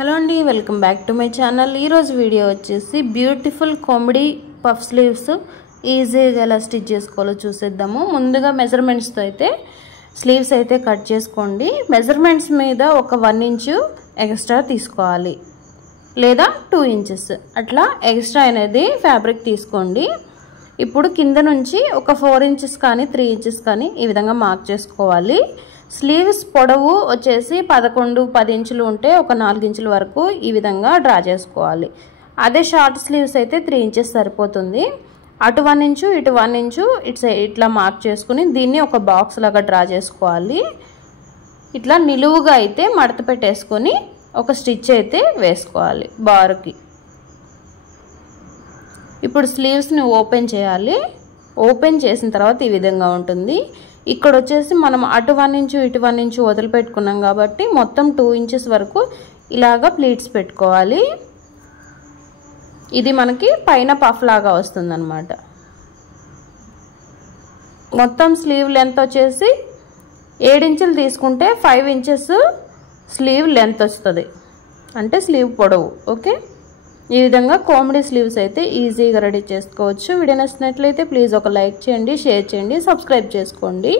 Hello అండి, welcome back to my channel. ఈరోజు video వచ్చేసి బ్యూటిఫుల్ కామెడీ పఫ్ స్లీవ్స్ ఈజీగా ఎలా స్టిచ్ చేసుకోవాలో చూసేద్దాము. ముందుగా మెజర్మెంట్స్తో అయితే స్లీవ్స్ అయితే కట్ చేసుకోండి. మెజర్మెంట్స్ మీద ఒక 1 ఇంచు ఎక్స్ట్రా తీసుకోవాలి, లేదా 2 ఇంచెస్ అట్లా ఎక్స్ట్రా అనేది ఫ్యాబ్రిక్ తీసుకోండి. ఇప్పుడు కింద నుంచి ఒక 4 ఇంచెస్ కానీ 3 ఇంచెస్ కానీ ఈ విధంగా మార్క్ చేసుకోవాలి. స్లీవ్స్ పొడవు వచ్చేసి 11-10 ఇంచులు ఉంటే ఒక 4 ఇంచుల వరకు ఈ విధంగా డ్రా చేసుకోవాలి. అదే షార్ట్ స్లీవ్స్ అయితే 3 ఇంచెస్ సరిపోతుంది. అటు 1 ఇంచు ఇటు 1 ఇంచు ఇట్లా మార్క్ చేసుకుని దీన్ని ఒక బాక్స్ లాగా డ్రా చేసుకోవాలి. ఇట్లా నిలువుగా అయితే మడత పెట్టేసుకొని ఒక స్టిచ్ అయితే వేసుకోవాలి బార్కి. ఇప్పుడు స్లీవ్స్ని ఓపెన్ చేయాలి. ఓపెన్ చేసిన తర్వాత ఈ విధంగా ఉంటుంది. ఇక్కడ వచ్చేసి మనం అటు 1 ఇంచు ఇటు 1 ఇంచు వదిలిపెట్టుకున్నాం కాబట్టి మొత్తం 2 ఇంచెస్ వరకు ఇలాగా ప్లీట్స్ పెట్టుకోవాలి. ఇది మనకి పైన పఫ్ లాగా వస్తుంది అన్నమాట. మొత్తం స్లీవ్ లెంత్ వచ్చేసి 7 ఇంచులు తీసుకుంటే 5 ఇంచెస్ స్లీవ్ లెంత్ వస్తుంది, అంటే స్లీవ్ పొడవు. ఓకే, ఈ విధంగా కామెడీ స్లీవ్స్ అయితే ఈజీగా రెడీ చేసుకోవచ్చు. వీడియో నచ్చినట్లయితే ప్లీజ్ ఒక లైక్ చేయండి, షేర్ చేయండి, సబ్స్క్రైబ్ చేసుకోండి.